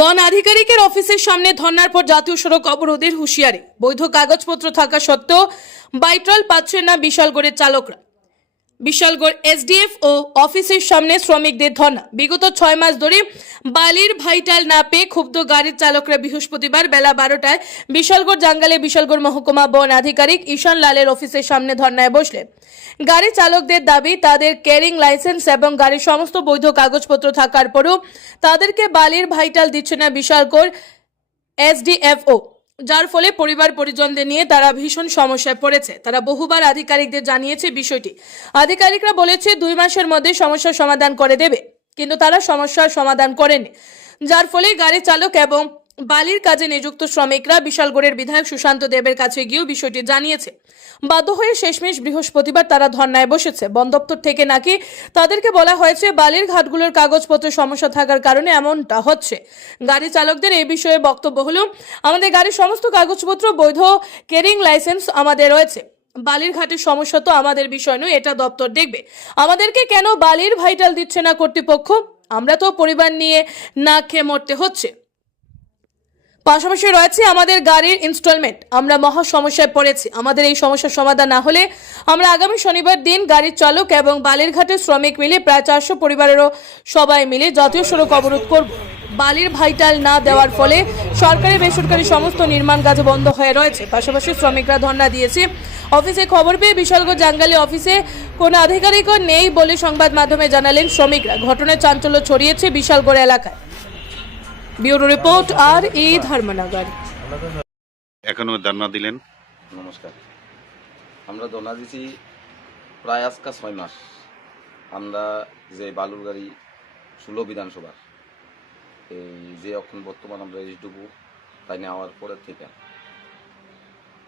বন আধিকারিকের অফিসের সামনে ধর্নার পর জাতীয় সড়ক অবরোধের হুঁশিয়ারি। বৈধ কাগজপত্র থাকা সত্ত্বেও বাইট্রল পাচ্ছেন না বিশালগড়ের চালকরা। বিশালগড় এসডিএফ ও অফিসের সামনে শ্রমিকদের ধর্না বিগত ছয় মাস ধরে বালির ভাইটাল না পেয়ে ক্ষুব্ধ গাড়ির চালকরা বৃহস্পতিবার বেলা বারোটায় বিশালগড় জাঙ্গালে বিশালগড় মহকুমা বন আধিকারিক ঈশান লালের অফিসের সামনে ধর্নায় বসলেন। গাড়ি চালকদের দাবি, তাদের ক্যারিং লাইসেন্স এবং গাড়ির সমস্ত বৈধ কাগজপত্র থাকার পরেও তাদেরকে বালির ভাইটাল দিচ্ছে না বিশালগড় এসডিএফও। যার ফলে পরিবার পরিজনদের নিয়ে তারা ভীষণ সমস্যায় পড়েছে। তারা বহুবার আধিকারিকদের জানিয়েছে বিষয়টি। আধিকারিকরা বলেছে, দুই মাসের মধ্যে সমস্যার সমাধান করে দেবে। কিন্তু তারা সমস্যার সমাধান করেনি। যার ফলে গাড়ি চালক এবং বালির কাজে নিযুক্ত শ্রমিকরা বিশালগড়ের বিধায়ক সুশান্ত দেবের কাছে গিয়েও বিষয়টি জানিয়েছে। বাধ্য হয়ে শেষমেশ বৃহস্পতিবার তারা ধর্নায় বসেছে। বন দপ্তর থেকে নাকি তাদেরকে বলা হয়েছে, বালির ঘাটগুলোর কাগজপত্রের সমস্যা থাকার কারণে এমনটা হচ্ছে। গাড়ি চালকদের এই বিষয়ে বক্তব্য হলো, আমাদের গাড়ির সমস্ত কাগজপত্র, বৈধ কেরিং লাইসেন্স আমাদের রয়েছে। বালির ঘাটের সমস্যা তো আমাদের বিষয় নয়, এটা দপ্তর দেখবে। আমাদেরকে কেন বালির ভাইটাল দিচ্ছে না কর্তৃপক্ষ? আমরা তো পরিবার নিয়ে না খেয়ে মরতে হচ্ছে। পাশাপাশি রয়েছে আমাদের গাড়ির ইনস্টলমেন্ট আমরা মহা সমস্যায় পড়েছি। আমাদের এই সমস্যার সমাধান না হলে আমরা আগামী শনিবার দিন গাড়ির চালক এবং বালিরঘাটের শ্রমিক মিলে প্রায় চারশো পরিবারেরও সবাই মিলে জাতীয় সড়ক অবরোধ করব। বালির ভাইটাল না দেওয়ার ফলে সরকারি বেসরকারি সমস্ত নির্মাণ কাজ বন্ধ হয়ে রয়েছে। পাশাপাশি শ্রমিকরা ধর্ণা দিয়েছে। অফিসে খবর পেয়ে বিশালগড় জাঙ্গালি অফিসে কোনো আধিকারিকও নেই বলে সংবাদ মাধ্যমে জানালেন শ্রমিকরা। ঘটনায় চাঞ্চল্য ছড়িয়েছে বিশালগড় এলাকায়। ব্যুরো রিপোর্ট আর ই ধর্মনগর। এখনও ধর্ণা দিলেন? নমস্কার। আমরা দোনা দিছি প্রায় আজকা ছয় মাস। আমরা যে বালুর গাড়ি ষোলো বিধানসভার এই যে এখন বর্তমান আমরা এইচডুবু তাই নেওয়ার পরের থেকে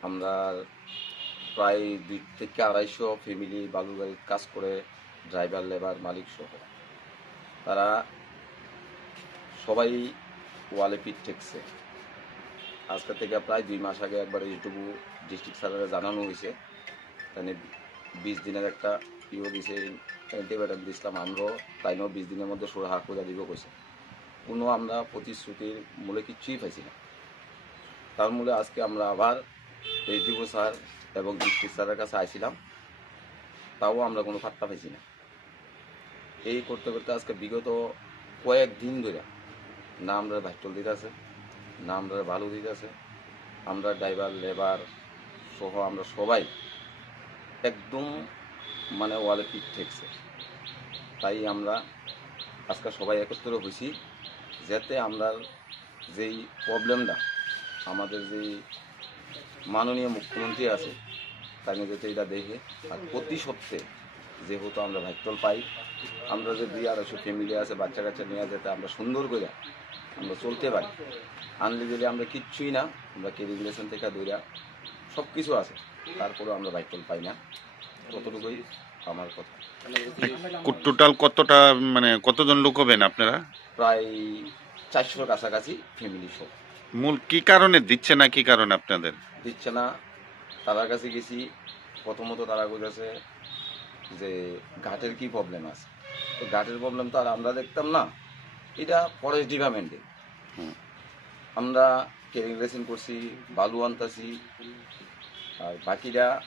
আমরা প্রায় দুই থেকে আড়াইশো ফ্যামিলি বালুর গাড়ির কাজ করে ড্রাইভার লেবার মালিক সহ তারা সবাই ওয়ালে পিঠ ঠেকছে। আজকে থেকে প্রায় দুই মাস আগে একবার এইটুকু ডিস্ট্রিক্ট স্যারেরা জানানো হয়েছে। তাই বিশ দিনের একটা ইয়ে দিছে অ্যান্টিবায়োটিক দিয়েছিলাম আমরাও তাই নিয়েও বিশ দিনের মধ্যে সুরাহা করে দিব কইছে। কোনো আমরা প্রতিশ্রুতির মূলে কিচ্ছুই পাইছি না। তার মূলে আজকে আমরা আবার এইচডিও স্যার এবং ডিস্ট্রিক্ট স্যারের কাছে আইছিলাম, তাও আমরা কোনো পাত্তা পাইছি না। এই করতে করতে আজকে বিগত কয়েক দিন ধরে না আমরা ভাইটল দিতে আছে না আমরা ভালো দিতেছে আমরা ড্রাইভার, লেবার সহ আমরা সবাই একদম মানে ওয়ালে পিক ঠেকছে। তাই আমরা আজকে সবাই একত্র হয়েছি যাতে আমরা যেই প্রবলেমটা, আমাদের যেই মাননীয় মুখ্যমন্ত্রী আছে, তাকে যাতে এটা দেখে আর প্রতি সপ্তাহে যেহেতু আমরা ভাইটল পাই, আমরা যে দুই আড়াইশো ফ্যামিলি আছে বাচ্চা কাচ্চা নিয়ে যেতে আমরা সুন্দর করে আমরা চলতে পারি। আনলে দিলে আমরা কিচ্ছুই না আমরা কেরিগুলেশন থেকে দৌড়া সব কিছু আছে। তারপরেও আমরা বাইকল পাই না। কতটুকুই আমার কথা। টোটাল কতটা মানে কতজন লোক হবেন আপনারা? প্রায় চারশোর কাছাকাছি ফ্যামিলি সব। মূল কি কারণে? দিচ্ছে না কি কারণে আপনাদের? দিচ্ছে না। তার কাছে গেছি। প্রথমত তারা বলেছে যে ঘাটের কি প্রবলেম আছে? তো ঘাটের প্রবলেম তো আর আমরা দেখতাম না। এটা ফরেস্ট ডিপার্টমেন্টে। আমরা কেরিংলেশন করছি বালু আনতাছি আর বাকিরা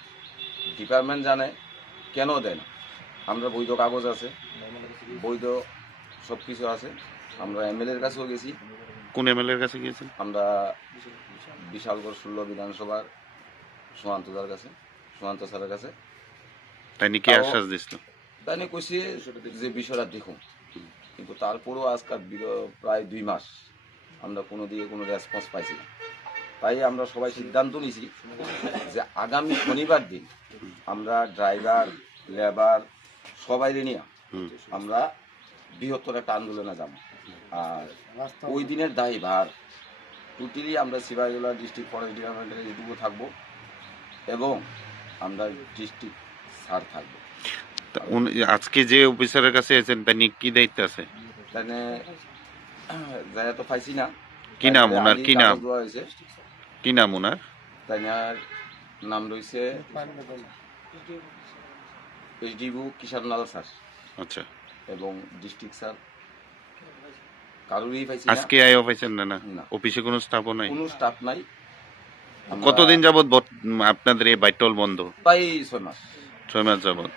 ডিপার্টমেন্ট জানে কেন দেয় না। আমরা বৈধ কাগজ আছে বৈধ সব কিছু আছে আমরা এমএলএর কাছেও গেছি। কোন এমএলএ এর কাছে গিয়েছেন? আমরা বিশালগড় ষোলো বিধানসভার সুমন্তদার কাছে সুমন্ত স্যারের কাছে। তাই নাকি তাও- আশ্বাস দিছিল? তাই নিয়ে কইছে যে বিষয়টা দেখুন। কিন্তু তারপরেও আজকাল প্রায় দুই মাস আমরা কোনো দিকে কোনো রেসপন্স পাইছি না। তাই আমরা সবাই সিদ্ধান্ত নিয়েছি যে আগামী শনিবার দিন আমরা ড্রাইভার লেবার সবাই নিয়ে আমরা বৃহত্তর একটা আন্দোলনে যাব। আর ওই দিনের দায়ী ভার টোটালি আমরা সিবাইজলা ডিস্ট্রিক্ট ফরেস্ট ডিপার্টমেন্টের এইটুকু থাকব এবং আমরা ডিস্ট্রিক্ট স্যার থাকব। তা আজকে যে অফিসারের কাছে এসেছেন তাই নিয়ে কি দায়িত্ব আছে? তাহলে জায়গা তো পাইছি না। কি নাম ওনার কি নাম? কি নাম ওনার তাই নাম রয়েছে এইচডিবু কিষান লাল স্যার। আচ্ছা। এবং ডিস্ট্রিক্ট স্যার। কারোরই পাইছি আজকে আইও পাইছেন না না। অফিসে কোনো স্টাফও নাই? কোনো স্টাফ নাই। কতদিন যাবত আপনাদের এই বাইটল বন্ধ? প্রায় ছয় মাস। ছয় মাস যাবত